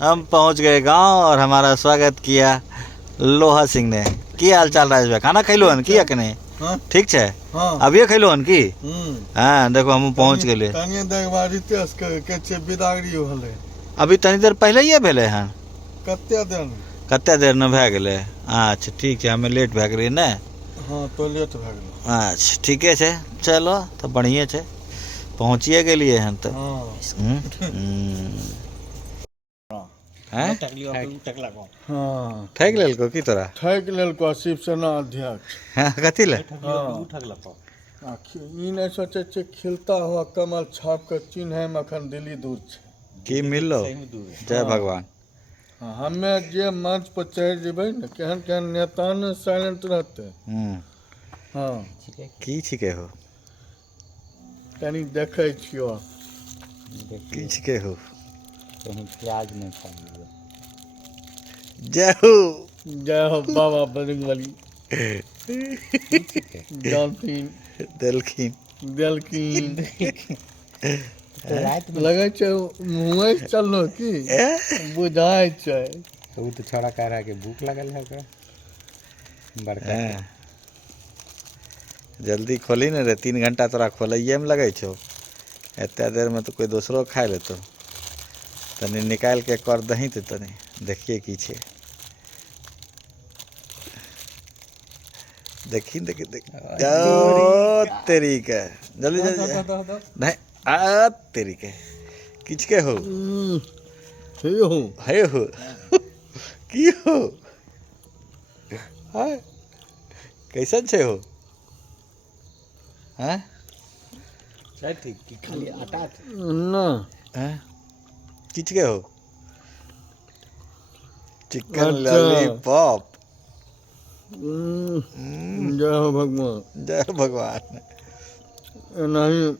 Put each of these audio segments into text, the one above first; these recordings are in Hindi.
हम पहुंच गए गांव और हमारा स्वागत किया लोहा सिंह ने। की हाल चाल राजेश भाई? खाना खैलो हन की नहीं? हाँ ठीक है। हाँ अभी खैलो हन की? हम्म हाँ देखो हम पहुंच गए। तनिए देर बाद रितेश के छे बिदागरी होले। अभी तनी देर पहले ये भेले हन। कते दिन? कते देर न भए गेलै? अच्छा ठीक है, हमें लेट भए गेलै ने। हाँ तो लेट भए गेलै। अच्छा ठीके छै, चलो तो बढ़िए छै, पहुँचिए गेलिए हन तो। हाँ हैं? हाँ ठैक लेलको की तोरा? ठैक लेलको शिवसेना अध्यक्ष। हाँ कथी ले? हाँ ई नहीं सोचे छे खिलता हुआ कमल छाप के चिन्ह में अखन दिल्ली दूर छे। की मिललो? जय भगवान। हाँ हमे जे मंच पर चढ़ जेबे न, केहन केहन नेता ने साइलेंट रहते। हाँ की छिके हो? तनी देखे छियो। की छिके हो? कहीं प्याज नहीं खाइए। जय हो। जय हो बाबा बजरंगबली। जानतीन देलखिन। देलखिन रात में लगे छे मुँह चललो की बुझाय छे। वो तो छोड़ा कह रहा है कि भूख लगल है का बड़का। जल्दी खोली न रे, 3 घंटा तोरा खोलैये में लगे छो, एते देर में तो कोई दूसरो खा लेतो। तनी निकाल के कर दही तो तनी देखिए की छे। देखी देखी देख ओ तेरी के जल्दी जल्दी नहीं आ तेरी के किछ के हो है हो की हो हाय कैसन छे हो? हैं? चल ठीक कि खाली आटा ना हैं? किछ के हो? चिकन अच्छा। लॉलीपॉप। जय हो भगवान। जय भगवान। नहीं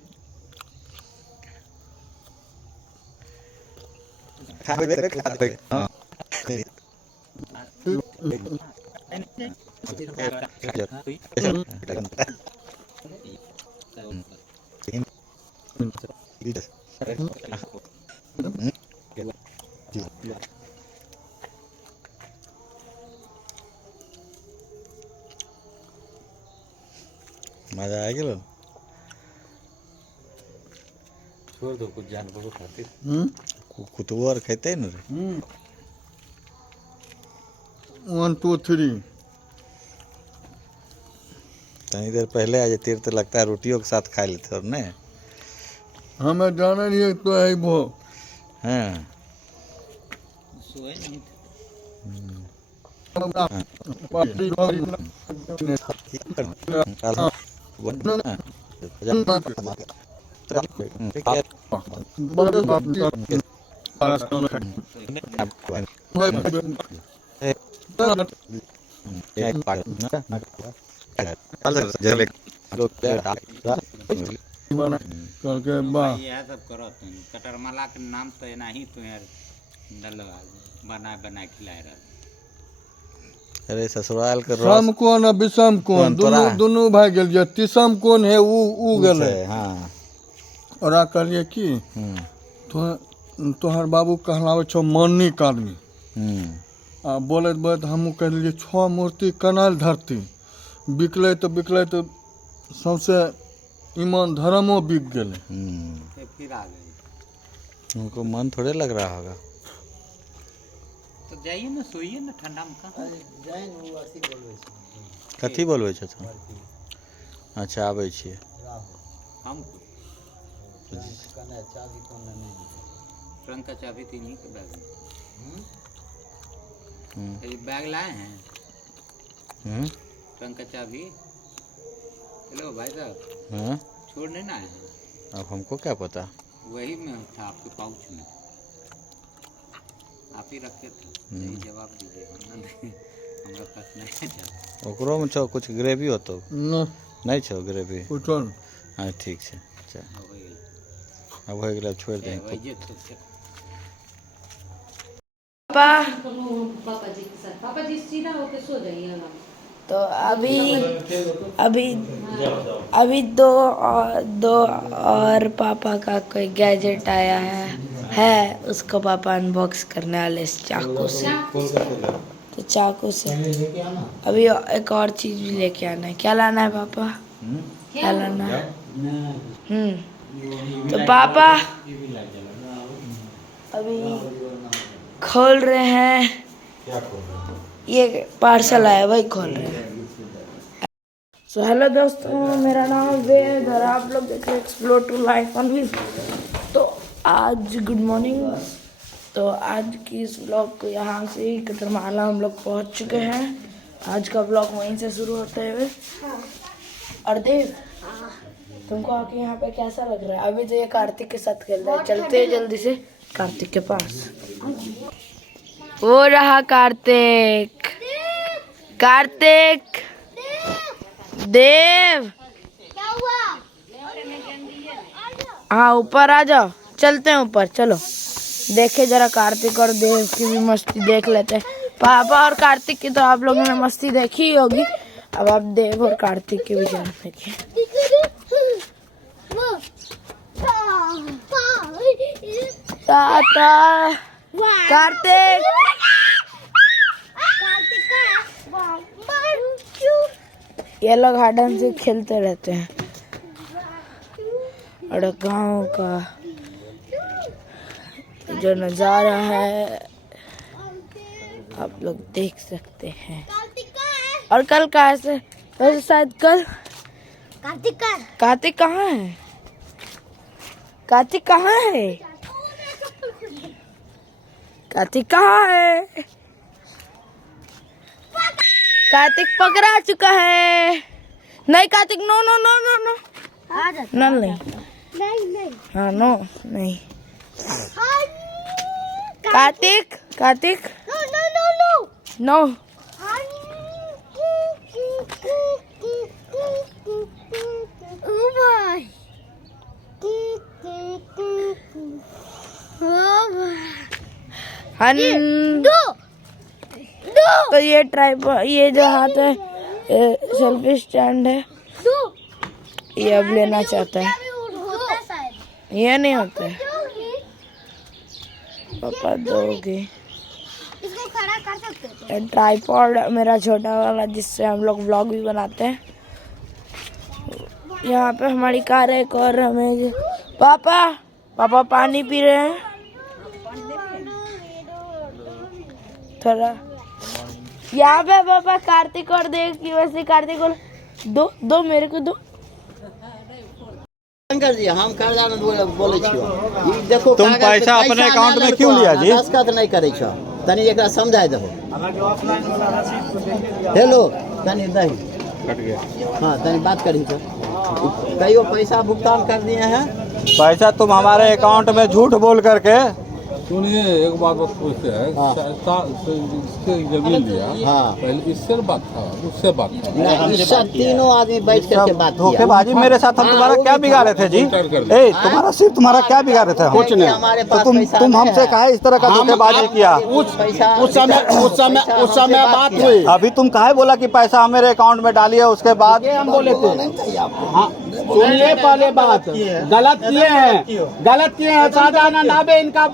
मजा आ गेलो। छोड़ दो कुछ जानवरों खातिर। कुतुओ और खेते न रे। 1 2 3 तनी देर पहले आ जाती तो लगता है रोटियों के साथ खा लेते और ने। हमें जाने रहिए तो है वो। हाँ सोए नहीं करके बा यह सब करो तुम कटर माला के नाम तो नहीं तो यार डलवा बना बना खिलाए रहा। अरे ससुराल के रस सम कोन आ विषम कोन कोन दुनू तोरा? दुनू भाग गेल जे तिसम कोन है ऊ गेले। हाँ ओरा कहलिए की तोहर बाबू कहलावे छो मानिक आदमी आ बोलत बोलत हमहूँ कहलिए 6 मूर्ति कनाल धरती बिकले तो सौंसे ईमान धर्मो बिक गेले। फिर आ गए उनको मन थोड़े लग रहा होगा। तो जाइए ना सोइए ना ठंडा में कहाँ कथी बोलबे छो तुम? अच्छा आबै छियै। हम ट्रंक का चाबी तो नहीं के बैग में। ये बैग लाए हैं ट्रंक का चाबी। हेलो भाई साहब। हाँ छोड़ नहीं ना आए हैं? अब हमको क्या पता। वही में था आपके पाउच में, आप ही रखे थे। यही जवाब दीजिए हमारे पास नहीं है। ओकरो में छो कुछ ग्रेवी हो तो न नहीं छो ग्रेवी? उठन हाँ ठीक है। अच्छा अब हो गया, छोड़ दें। पापा जी सीधा होके सो जाइए। तो अभी दो और पापा का कोई गैजेट आया है। है उसको पापा अनबॉक्स करने वाले इस चाकू से। तो चाकू से अभी एक और चीज भी लेके आना है। क्या लाना है पापा? क्या लाना है? तो पापा अभी खोल रहे हैं। ये पार्सल आया वही खोल रहे हैं। सो हेलो दोस्तों, मेरा नाम वेद और आप लोग देख रहे हैं explore to life on wheels. तो आज गुड मॉर्निंग। तो आज की इस ब्लॉग को यहाँ से ही कतरमाला हम लोग पहुँच चुके हैं। आज का ब्लॉग वहीं से शुरू होते हुए। और देव, तुमको आके यहाँ पे कैसा लग रहा है? अभी तो ये कार्तिक के साथ खेल रहा है। चलते हैं जल्दी से कार्तिक के पास। वो रहा कार्तिक। कार्तिक, देव, हाँ ऊपर आ जाओ। चलते हैं ऊपर, चलो। देखे जरा कार्तिक और देव की भी मस्ती देख लेते हैं। पापा और कार्तिक की तो आप लोगों ने मस्ती देखी ही होगी। अब आप देव और कार्तिक की भी जरा देखिए। ताता, कार्तिक, ये लोग गार्डन से खेलते रहते हैं। और गांव का जो नज़ारा है आप लोग देख सकते हैं। और कल कहाँ से? वैसे शायद कल कार्तिक कहाँ है? कार्तिक कहाँ है? कार्तिक कहाँ है? कार्तिक पकड़ा चुका है। नहीं Kartik, no no no no no no नहीं, हाँ नो नहीं। कार्तिक, कार्तिक नो। तो ये ये जो हाथ है सेल्फी स्टैंड है, ये अब लेना चाहता है। ये नहीं होता है पापा, दोगे? इसको खड़ा कर सकते हो? ट्राइपॉड मेरा छोटा वाला, जिससे हम लोग व्लॉग भी बनाते हैं। यहाँ पे हमारी कार है एक और। हमें पापा पापा पानी पी रहे हैं थोड़ा। यहाँ पे पापा कार्तिक और देव की वैसे कार्तिक और दो मेरे को दो। शंकर जी, हम कर्जा बोले छियो। ई देखो, तुम पैसा अपने अकाउंट में क्यों लिया जी? दस्खत नहीं करे छो, तनी एकरा समझाय दहो। हेलो, तनी दही कट गया। हाँ, तनी बात करी तो। कईयो पैसा भुगतान कर दिए हैं। पैसा तुम हमारे अकाउंट में झूठ बोल करके। सुनिए, एक बात पूछते हैं। हाँ। इससे जमीन लिया, हाँ। पहले इससे बात था, उससे बात था। नहीं, इससे तीनों आदमी बैठ करके बात किया। धोखेबाजी मेरे साथ हम तुम्हारा क्या बिगाड़े थे जी? ए तुम्हारा सिर्फ तुम्हारा क्या बिगाड़े थे? कुछ नहीं, हमारे तो पास पैसा तुम नहीं हमसे है। काहे इस तरह का धोखेबाजी किया? उस समय बात हुई। अभी तुम काहे बोला कि पैसा मेरे अकाउंट में डालिए, उसके बाद हम बोले थे। हाँ, सुनिए, पहले बात गलत किए हैं। शाहजहां नाबे इनका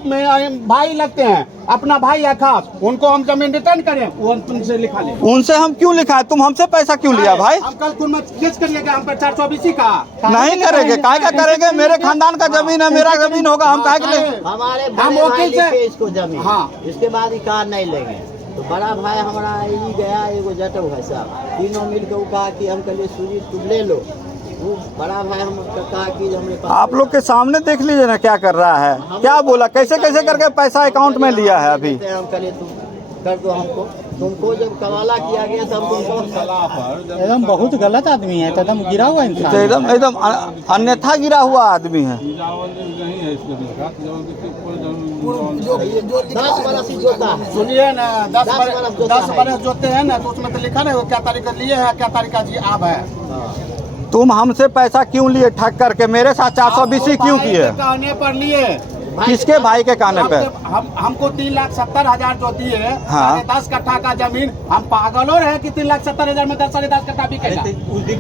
भाई लगते हैं, अपना भाई है खास। उनको हम जमीन रिटर्न करें, वो तुमसे लिखा ले। उनसे हम क्यों लिखा है? तुम हमसे पैसा क्यों लिया भाई? हम कल कुल केस करिएगा हम पर 420 का। नहीं करेंगे, काहे का करेंगे? मेरे खानदान का जमीन है, मेरा जमीन होगा, हम काहे के लिए? हमारे हम बड़े भाई वकील से- लिखे इसको जमीन। हाँ। इसके बाद ही कार नहीं लेंगे। तो बड़ा भाई हमारा यही गया, एगो जटो है साहब, तीनों मिलकर वो कहा कि हम कहलिए सूजी तुम ले लो। वो बड़ा भाई हम कहा कि हमने पास आप लोग के सामने देख लीजिए ना क्या कर रहा है, क्या बोला, कैसे कैसे करके पैसा अकाउंट में लिया है अभी। हम कहलिए तुम कर दो हमको। तुमको जब कवाला किया गया तब तुमको एकदम बहुत गलत आदमी है, एकदम गिरा हुआ इंसान तो एकदम एकदम अन्यथा गिरा हुआ आदमी है। नहीं है इसको लिखा, 10 बरस ही जोता है। सुनिए ना, 10 बरस जोता बरस है। जोते हैं ना, तो उसमें तो लिखा नहीं क्या तारीख लिए है, क्या तारीख जी अब है। तुम हमसे पैसा क्यों लिए ठग करके? मेरे साथ 420 क्यों किए? कहने पर लिए किसके भाई के कहने पे? हमको 3,70,000 जो दिए, हाँ। 10 कट्ठा का जमीन, हम पागलों रहे कि 3,70,000 में 10 साढ़े 10 कट्ठा बिकेगा।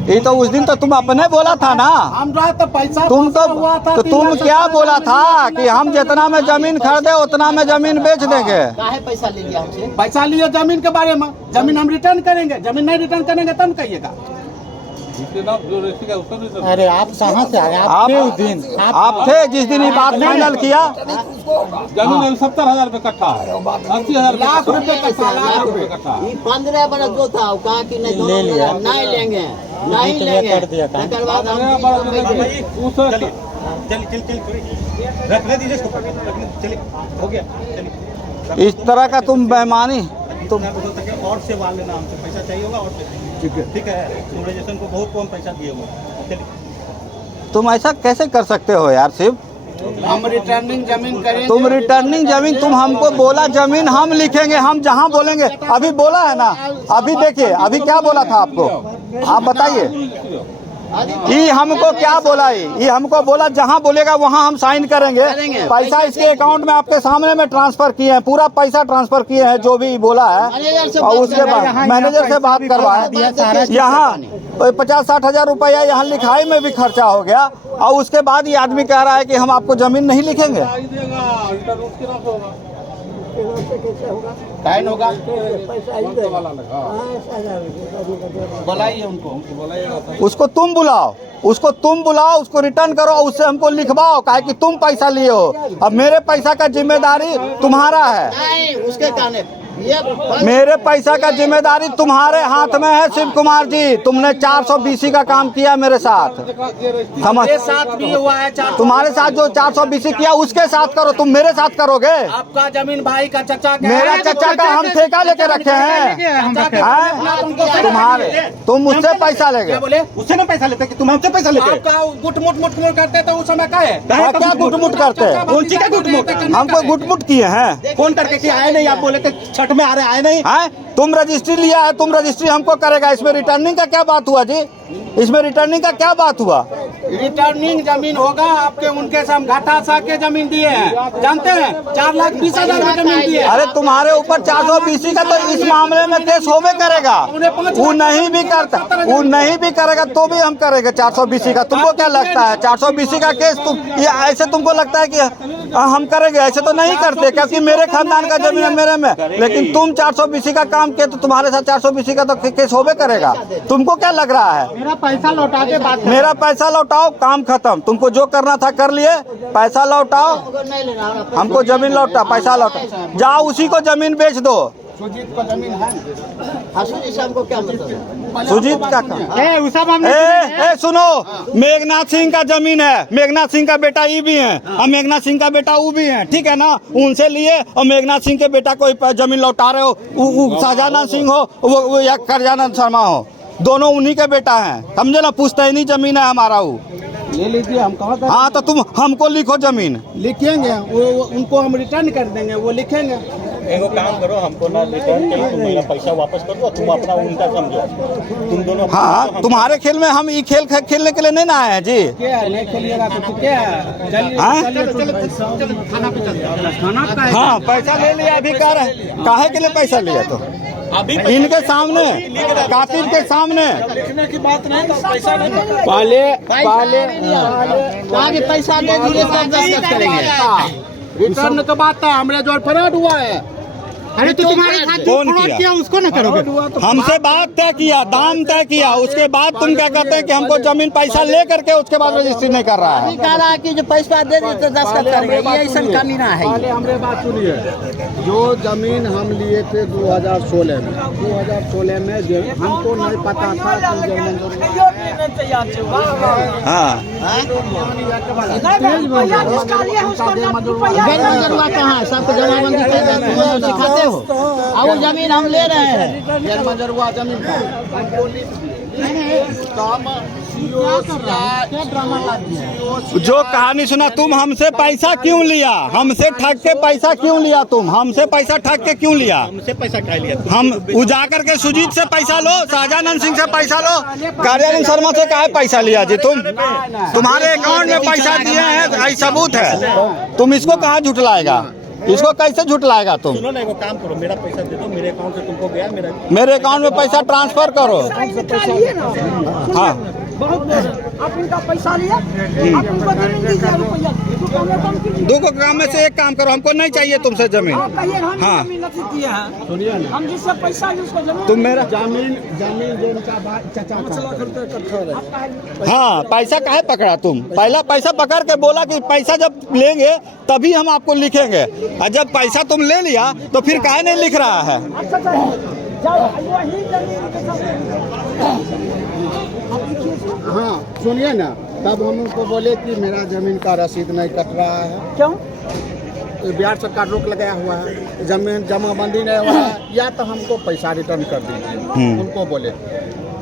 ये तो उस दिन तो तुम अपने बोला था ना, हम रहा तो पैसा तुम फंसा हुआ था, तो तुम क्या बोला था कि हम जितना में जमीन खरीदे उतना में जमीन बेच देंगे। काहे पैसा ले लिया हमसे? पैसा लिए जमीन के बारे में, जमीन हम रिटर्न करेंगे, जमीन नहीं रिटर्न करेंगे तब कहिएगा। अरे आप कहाँ से आए? आप थे जिस दिन ये बात फाइनल किया। जमीन 70,000 रुपये कट्ठा है, 80,000 लाख रुपए पैसा, लाख रुपए। ये 15 बरस जो था वो कहा कि नहीं ले लिया, नहीं लेंगे, नहीं लेंगे। तकर बाद हम इस तरह का तुम बेईमानी, तुम और से वाल लेना, हमसे पैसा चाहिए होगा और ठीक है, रजिस्ट्रेशन को बहुत कम पैसा दिए हुए। तुम ऐसा कैसे कर सकते हो यार शिव? हम रिटर्निंग जमीन करेंगे। तुम रिटर्निंग जमीन, तुम हमको बोला जमीन हम लिखेंगे, हम जहाँ बोलेंगे। अभी बोला है ना, अभी देखिए अभी क्या बोला था आपको, आप बताइए। ये हमको क्या बोला? ये हमको बोला जहाँ बोलेगा वहाँ हम साइन करेंगे। पैसा इसके अकाउंट में आपके सामने में ट्रांसफर किए हैं, पूरा पैसा ट्रांसफर किए हैं जो भी बोला है। और उसके बाद मैनेजर से बात करवाया, यहाँ 50-60 हजार रुपया यहाँ लिखाई में भी खर्चा हो गया। और उसके बाद ये आदमी कह रहा है कि हम आपको जमीन नहीं लिखेंगे। कैन होगा, बुलाइए उनको, उसको तुम बुलाओ, उसको तुम बुलाओ, उसको रिटर्न करो, उससे हमको लिखवाओ, काहे कि तुम पैसा लिए हो। अब मेरे पैसा का जिम्मेदारी तुम्हारा है, नहीं उसके कहने ये मेरे पैसा का जिम्मेदारी तुम्हारे हाथ में है शिव कुमार जी। तुमने 420 का काम किया मेरे साथ, समझ? साथ भी हुआ है। तुम्हारे साथ जो 420 किया उसके साथ करो, तुम मेरे साथ करोगे? आपका जमीन भाई का, चचा का, मेरा चचा का हम ठेका लेके रखे हैं, तुम्हारे, तुम मुझसे पैसा लेगे। बोले उससे ना पैसा लेते कि तुम हमसे पैसा लेते? आपका गुटमुट मुटमुट करते तो उस समय का है क्या गुटमुट करते हैं? कौन सी का गुटमुट? हमको गुटमुट किए हैं? फोन करके कि आए नहीं, आप बोले थे छठ में आ रहे, आए नहीं। हैं? तुम रजिस्ट्री लिया है, तुम रजिस्ट्री हमको करेगा। इसमें रिटर्निंग का क्या बात हुआ जी? इसमें रिटर्निंग का क्या बात हुआ? रिटर्निंग जमीन होगा आपके, उनके से हम घाटा सा के जमीन दिए हैं, जानते हैं 4,20,000 में जमीन दिए। अरे तुम्हारे ऊपर 420 का तो इस मामले में केस होवे करेगा। वो नहीं भी करता, वो नहीं भी करेगा तो भी हम करेंगे 420 का। तुमको क्या लगता है 420 का केस तुम ये ऐसे तुमको लगता है कि हम करेंगे? ऐसे तो नहीं करते, क्योंकि मेरे खानदान का जमीन है मेरे में। लेकिन तुम 420 का काम किए तो तुम्हारे साथ 420 का तो केस होवे करेगा। तुमको क्या लग रहा है? मेरा पैसा लौटा के बात, मेरा पैसा लौटाओ, काम खत्म। तुमको जो करना था कर लिए, पैसा लौटाओ, नहीं लेना, हमको जमीन लौटा, पैसा लौटा, जाओ उसी को जमीन बेच दो। सुजीत को जमीन है। सुजीत हमको क्या मतलब? सुजीत का काम सुनो, मेघनाथ सिंह का जमीन है, मेघनाथ सिंह का बेटा ये भी है और मेघनाथ सिंह का बेटा वो भी है, ठीक है ना? उनसे लिए और मेघनाथ सिंह के बेटा को जमीन लौटा रहे हो। वो शाहजहां सिंह हो वो या करजानंद शर्मा हो, दोनों उन्हीं के बेटा हैं, समझे ना? पुश्तैनी जमीन है हमारा। वो ले लीजिए, हम कहाँ कर, हाँ तो तुम हमको लिखो जमीन, लिखेंगे, वो उनको हम रिटर्न कर देंगे, वो लिखेंगे। एगो काम करो, हमको ना रिटर्न करो, तुम मेरा पैसा वापस कर दो, तुम अपना उनका समझो, तुम दोनों। हाँ तुम्हारे खेल में हम ये खेल खेलने के लिए नहीं ना आए हैं जी। क्या है, नहीं खेलिएगा तो क्या है? चलिए खाना पे चलते हैं, खाना का है। हाँ पैसा ले लिया, अभी कह रहे काहे के लिए पैसा लिया? तो अभी इनके सामने, कातिल के सामने लिखने की बात नहीं, तो पैसा नहीं पकड़, पहले कहा कि पैसा दे दीजिए तब दस्तखत करेंगे। रिटर्न का बात है, हमारे जो फ्रॉड हुआ है। अरे तो तुम्हारे साथ कौन किया? उसको ना करोगे? हमसे बात तय किया, दाम तय किया, उसके बाद तुम क्या कहते हैं कि हमको जमीन पैसा ले करके उसके बाद रजिस्ट्री नहीं कर रहा है? कह रहा है कि जो पैसा दे दिए तो दस्तखत करेंगे, ये ऐसा करनी ना है। पहले हमारे बात सुनिए, जो जमीन हम लिए थे 2016 में, 2016 में हमको नहीं पता था कि जमीन मजरुआ कहाँ है? सबको जमाबंदी सिखाते हो, अब वो जमीन हम ले रहे हैं। मजरुआ जमीन तो हम जो कहानी सुना, तुम हमसे पैसा क्यों लिया? हमसे ठग के पैसा क्यों लिया? तुम हमसे पैसा ठग के क्यों लिया? हमसे पैसा क्या लिया? हम उजा करके सुजीत से पैसा लो, शाहजानंद सिंह से पैसा लो, कार्यालय शर्मा से काहे पैसा लिया जी? तुम्हारे अकाउंट में पैसा दिए हैं, यही सबूत है। तुम इसको कहाँ झुटलाएगा? इसको कैसे झुटलाएगा तुम? सुनो ना, एगो काम करो, मेरा पैसा दे दो, मेरे अकाउंट से तुमको गया, मेरे अकाउंट में पैसा ट्रांसफर करो। हाँ, आप इनका पैसा लिया, आप उनको जमीन दीजिए रुपया, दो को काम में से एक काम करो, हमको नहीं चाहिए तुमसे जमीन। हाँ, हम जिससे पैसा उसको जमीन, तुम मेरा जमीन जिनका चाचा हाँ, पैसा काहे पकड़ा तुम? पहला पैसा पकड़ के बोला कि पैसा जब लेंगे तभी हम आपको लिखेंगे, और जब पैसा तुम ले लिया तो फिर काहे नहीं लिख रहा है? हाँ सुनिए ना, तब हम उनको बोले कि मेरा जमीन का रसीद नहीं कट रहा है। क्यों? बिहार सरकार रोक लगाया हुआ है, जमीन जमाबंदी नहीं हुआ है, या तो हमको पैसा रिटर्न कर दीजिए। उनको बोले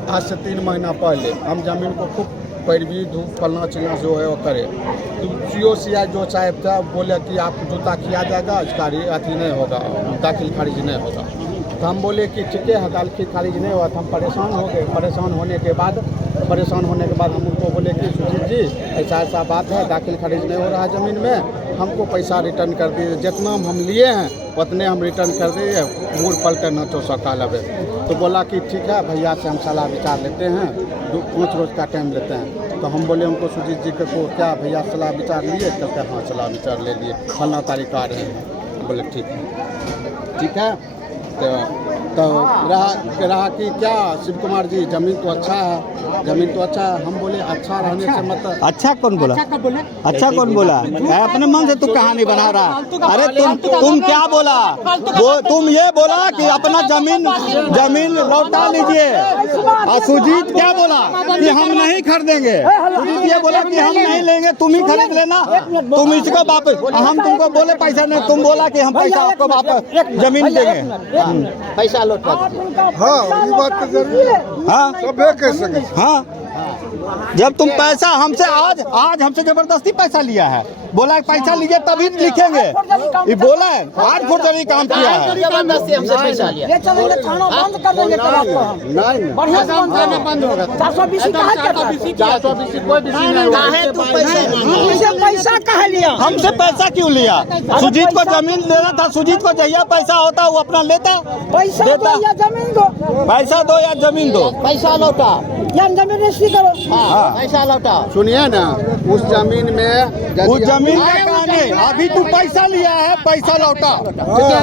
आज से 3 महीना पहले हम जमीन को खूब पैरवी धूप फलना चिलना जो है वो करे, तो COCI जो साहब था बोले कि आप जूता किया जाएगा, इसका अथी नहीं होगा, दाखिल खारिज नहीं होगा। तो हम बोले कि ठीक है, दाखिल खारिज नहीं हुआ। तो हम परेशान हो गए। परेशान होने के बाद हम उनको बोले कि सुजीत जी ऐसा बात है, दाखिल खारिज नहीं हो रहा है ज़मीन में, हमको पैसा रिटर्न कर दीजिए, जितना हम लिए हैं उतने हम रिटर्न कर दीजिए, मूड पलटे न तो सका लगे। तो बोला कि ठीक है भैया से हम सलाह विचार लेते हैं, 5 रोज़ का टाइम लेते हैं। तो हम बोले उनको सुजीत जी को क्या भैया सलाह विचार लिए? कहते हैं हाँ सलाह विचार ले लिए, फलना तारीख आ रहे हैं। बोले ठीक है। तो रहा कि क्या शिव कुमार जी ज़मीन तो अच्छा है, हम बोले अच्छा रहने से मतलब अच्छा कौन बोला? अच्छा कौन बोला? अपने मन से तू कहानी बना रहा। अरे तुम क्या बोला? तुम ये बोला कि अपना जमीन लौटा लीजिए, और सुजीत क्या बोला कि हम नहीं खरीदेंगे। सुजीत ये बोला कि हम नहीं लेंगे, तुम ही खरीद लेना, तुम इसको वापस। हम तुमको बोले पैसा नहीं, तुम बोला कि हम पैसा आपको वापस जमीन देंगे, पैसा लौटा हाँ, ये बात तो जरूर है। हाँ, सब कह सके। हाँ, जब तुम पैसा हमसे आज हमसे जबरदस्ती पैसा लिया है, बोला पैसा लीजिए तभी लिखेंगे, ये बोला है, आज फुर्सती काम किया है। जबरदस्ती हमसे पैसा लिया। ये चलेंगे, थाना बंद कर देंगे कल आपको हम। नहीं बढ़िया से बंद होगा। 420 कहाँ करता है? 420 कोई विषय नहीं होगा। काहे तू पैसा कहाँ लिया? हमसे पैसा क्यों लिया? सुजीत को जमीन देना था, सुजीत को चाहिए पैसा होता वो अपना लेता, पैसा देता। दो या जमीन दो, पैसा दो या जमीन दो, पैसा लौटा, या जमीन रजिस्ट्री करो। हाँ पैसा लौटा। सुनिए ना, उस जमीन में उस जमीन का काम है। अभी तू पैसा लिया है, पैसा लौटा।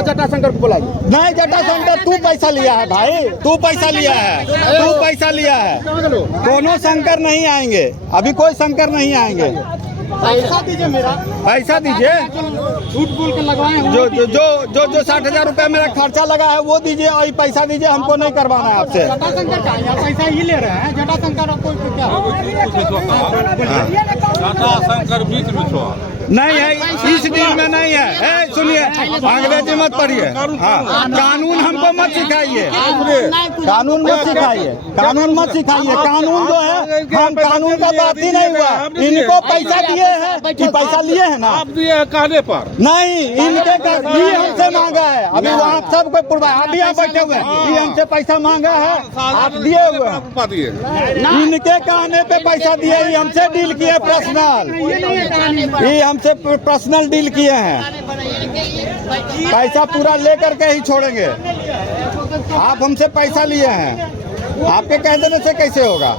जटाशंकर को बुलाइए। नहीं जटाशंकर, तू पैसा लिया है भाई, तू पैसा लिया है, तू पैसा लिया है। दोनों शंकर नहीं आएंगे, अभी कोई शंकर नहीं आएंगे। पैसा दीजिए मेरा, पैसा दीजिए, झूठ बोल के लगवाए। जो 60,000 रुपया मेरा खर्चा लगा है वो दीजिए, और ये पैसा दीजिए, हमको नहीं करवाना है आपसे। जटाशंकर का या पैसा ही ले रहे हैं। जटाशंकर कोई क्या जटाशंकर बीच में छुआ नहीं है, इस डील में नहीं है। सुनिए, अंग्रेजी मत पढ़िए। हाँ, कानून हमको मत सिखाइए, कानून मत सिखाइए, कानून मत सिखाइए। कानून जो है, हम कानून का बात ही नहीं हुआ। इनको पैसा दिए हैं कि पैसा लिए हैं ना? आप दिए हैं काने पर नहीं, इनके ये हमसे मांगा है। अभी वहाँ सब कोई पूर्वा, अभी यहाँ बैठे हुए हैं, ये हमसे पैसा मांगा है, आप दिए हुए हैं। इनके कहने पे पैसा दिए, ये हमसे डील किए पर्सनल, ये हमसे पर्सनल डील किए हैं। पैसा पूरा लेकर के ही छोड़ेंगे। आप हमसे पैसा लिए हैं, आपके कह देने से कैसे होगा?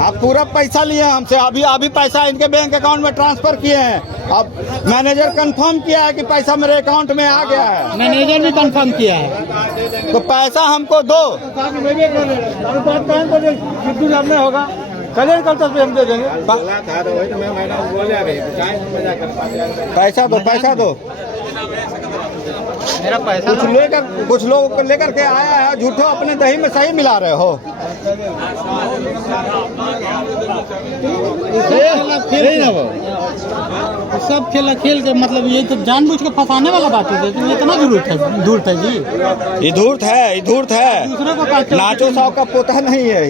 आप पूरा पैसा लिए हैं हमसे, अभी पैसा इनके बैंक अकाउंट में ट्रांसफर किए हैं। अब मैनेजर कंफर्म किया है कि पैसा मेरे अकाउंट में आ गया है। मैनेजर भी कंफर्म किया है। तो पैसा हमको दो। होगा कल हम दे देंगे। पैसा दो। मेरा पैसा कुछ लोग को लेकर के आया है, झूठो अपने दही में सही मिला रहे हो। सब खेल के मतलब ये तो जानबूझ के फंसाने वाला बात है। तो इतना धूर्त है जी, ये धूर्त है। दूसरे को नाचो साव का पोता नहीं है।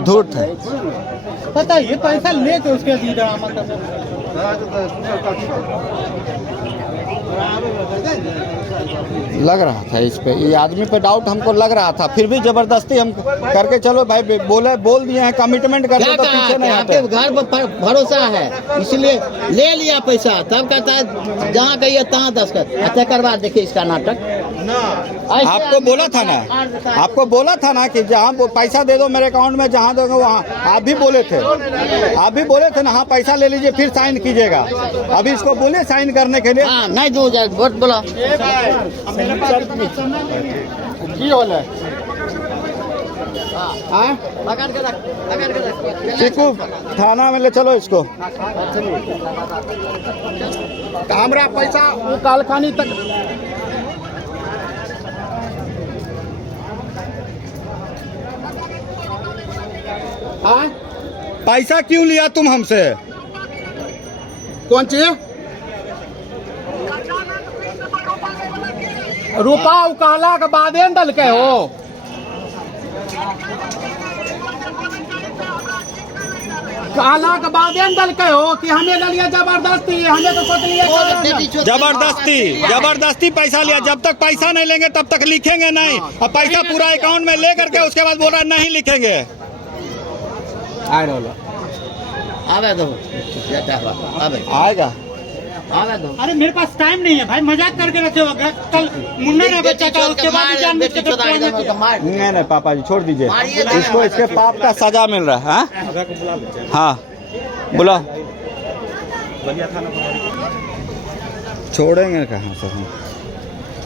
धूर्त है। पता है ये पैसा लेके उसके दी ड्रामा कर लग रहा था इस पे, ये आदमी पे डाउट हमको लग रहा था, फिर भी जबरदस्ती हम करके चलो भाई बोल दिए हैं, कमिटमेंट कर दिए तो पीछे नहीं आपके आते। घर पर भरोसा है इसलिए ले लिया पैसा, तब कहता है जहाँ कहिए तहाँ दस्तखत। अच्छा करवा देखिए इसका नाटक। आपको बोला था ना, आपको बोला था ना कि जहाँ पैसा दे दो मेरे अकाउंट में, जहाँ दोगे वहाँ। आप भी बोले थे ना, हाँ पैसा ले लीजिए फिर साइन कीजिएगा। अभी इसको बोलिए साइन करने के लिए। हाँ नहीं दो जाए वोट बोला की होले पकड़ के रख। चिकू थाना में ले चलो इसको। हमरा पैसा वो कालखानी तक हाँ पैसा क्यों लिया तुम हमसे? कौन चीज रूपा उकाला के बादे दल के हो? काला के बादे दल के हो कि हमें ले लिया जबरदस्ती? हमें तो सोच लिया जबरदस्ती पैसा लिया। जब तक पैसा नहीं लेंगे तब तक लिखेंगे नहीं। अब पैसा पूरा अकाउंट में ले करके उसके बाद बोल रहा नहीं लिखेंगे। आवे दो आएगा। आवे दो। अरे मेरे पास टाइम नहीं है भाई, मजाक करके रखे हो। कल मुन्ना ने बच्चा था उसके बाद नहीं पापा जी छोड़ दीजिए इसको, इसके पाप का सजा मिल रहा है। हाँ बुला, छोड़ेंगे कहाँ से हम?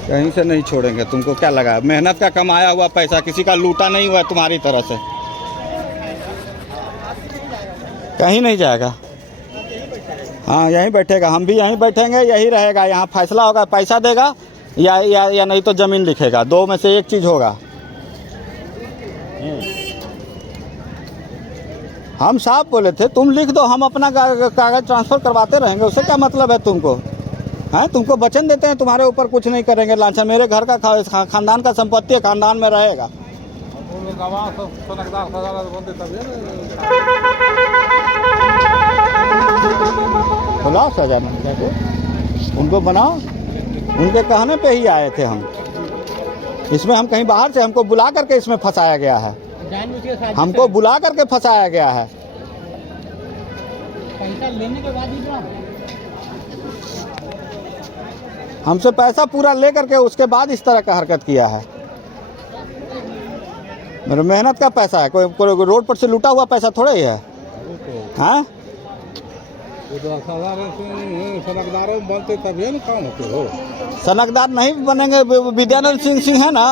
कहीं से नहीं छोड़ेंगे। तुमको क्या लगा मेहनत का कमाया हुआ पैसा किसी का लूटा नहीं हुआ तुम्हारी तरह से? कहीं नहीं जाएगा। हाँ यहीं बैठेगा, हम भी यहीं बैठेंगे, यही रहेगा। यहाँ फैसला होगा, पैसा देगा या नहीं तो जमीन लिखेगा, दो में से एक चीज होगा। हम साफ बोले थे तुम लिख दो, हम अपना कागज ट्रांसफर करवाते रहेंगे। उससे क्या मतलब है तुमको? हैं तुमको वचन देते हैं तुम्हारे ऊपर कुछ नहीं करेंगे। लांछन मेरे घर का खानदान का संपत्ति है, खानदान में रहेगा। बुलाओ सजा उनको बनाओ, उनके कहने पे ही आए थे हम। इसमें हम कहीं बाहर से, हमको बुला करके इसमें फंसाया गया है, हमको बुला करके फंसाया गया है। पैसा लेने के बाद हमसे पैसा पूरा ले करके उसके बाद इस तरह का हरकत किया है। मेरे मेहनत का पैसा है, कोई रोड पर से लूटा हुआ पैसा थोड़ा ही है। हाँ बनते तभी ना काम होते हो। सनकदार नहीं बनेंगे। विद्यानंद सिंह है ना,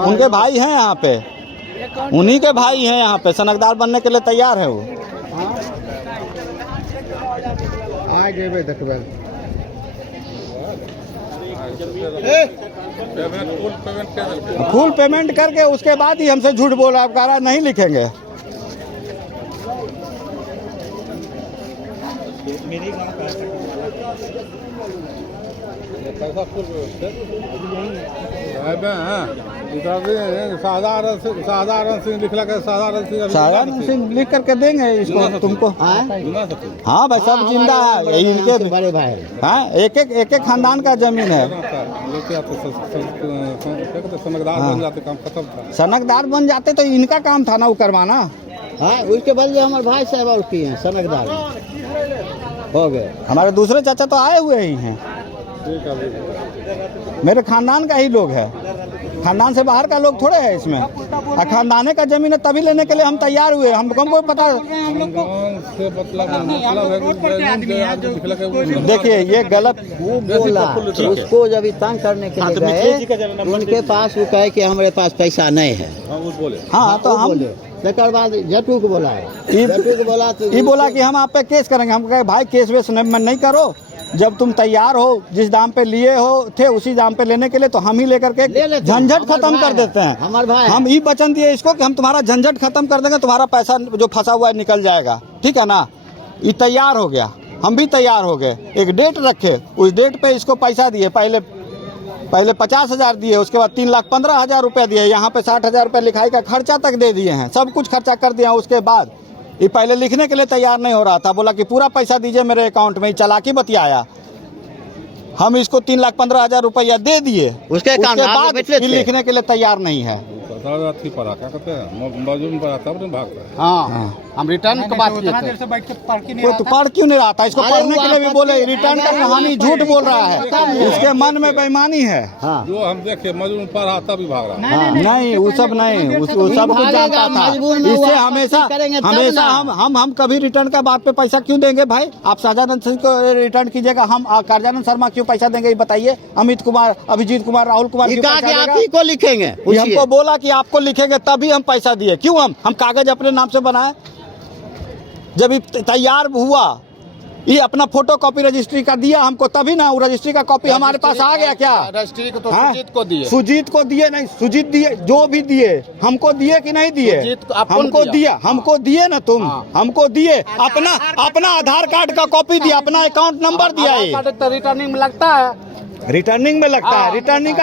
उनके भाई हैं यहाँ पे, उन्हीं के भाई हैं यहाँ पे। सनकदार बनने के लिए तैयार है वो। आ गए देखबे फुल पेमेंट करके उसके बाद ही हमसे झूठ बोल रहा, कह रहा नहीं लिखेंगे। साधारण सिंह लिखला के साधारण सिंह लिख करके देंगे इसको तुमको। हाँ भाई सब जिंदा है, इनके बड़े भाई। हाँ एक एक खानदान का जमीन है। सनकदार बन जाते तो इनका काम था ना वो करवाना। हाँ उसके बदले हमारे भाई साहब और की हैं सनकदार हो गए। हमारे दूसरे चाचा तो आए हुए ही हैं, मेरे खानदान का ही लोग है, खानदान से बाहर का लोग थोड़े है इसमें। और खानदाने का जमीन है तभी लेने के लिए हम तैयार हुए। हमको पता देखिए ये गलत वो बोला, उसको जब तंग करने के लिए गए उनके पास, वो कहे कि हमारे पास पैसा नहीं है। हाँ तो हम तकर बाद जटू को बोला, जटू को बोला तो ये बोला कि हम आप पे केस करेंगे। हम कहे भाई केस वेस नहीं करो, जब तुम तैयार हो जिस दाम पे लिए हो थे उसी दाम पे लेने के लिए तो हम ही लेकर के झंझट खत्म कर देते हैं। हमारे भाई हम ये वचन दिए इसको कि हम तुम्हारा झंझट खत्म कर देंगे, तुम्हारा पैसा जो फंसा हुआ है निकल जाएगा, ठीक है ना। ये तैयार हो गया, हम भी तैयार हो गए। एक डेट रखे, उस डेट पे इसको पैसा दिए। पहले पहले 50,000 दिए, उसके बाद 3,15,000 रुपया दिए, यहाँ पे 60,000 रुपया लिखाई का खर्चा तक दे दिए हैं, सब कुछ खर्चा कर दिया। उसके बाद ये पहले लिखने के लिए तैयार नहीं हो रहा था, बोला कि पूरा पैसा दीजिए मेरे अकाउंट में, चालाकी बतियाया। हम इसको 3,15,000 रुपया दे दिए, उसके अकाउंट में बाद बैठे ये थे। लिखने के लिए तैयार नहीं है। हाँ हम रिटर्न की बात किए थे। से बैठ के पढ़ के कोई तो पढ़ क्यों नहीं रहा था? इसको पढ़ने के लिए भी बोले, रिटर्न का कहानी झूठ बोल रहा है, इसके मन में बेईमानी है। जो हम देखे मजबूर पढ़ा तभी भाग रहा है। नहीं वो सब नहीं, वो सब कुछ जानता था। इससे हमेशा हम कभी रिटर्न का बात पे पैसा क्यों देंगे भाई? आप सहजानंद सिंह को रिटर्न कीजिएगा, हम कार्यानंद शर्मा क्यों पैसा देंगे ये बताइए? अमित कुमार, अभिजीत कुमार, राहुल कुमार क्यों पैसा देगा? आप ही को लिखेंगे। ये हमको बोला कि आपको लिखेंगे तभी हम पैसा दिए। क्यों? हम कागज अपने नाम से बनाए, जब ये तैयार हुआ, ये अपना फोटो कॉपी रजिस्ट्री का दिया हमको, तभी ना वो रजिस्ट्री का कॉपी हमारे पास आ गया। क्या रजिस्ट्री को तो हाँ? सुजीत को दिए। सुजीत को दिए नहीं, सुजीत दिए, जो भी दिए हमको दिए कि नहीं दिए? सुजीत को अपन हमको दिया। दिया, हमको दिए ना तुम, हाँ। हमको दिए। अपना आधार कार्ड का कॉपी दिया, अपना अकाउंट नंबर दिया। ये रिटर्निंग में लगता है। रिटर्निंग में लगता है, रिटर्निंग का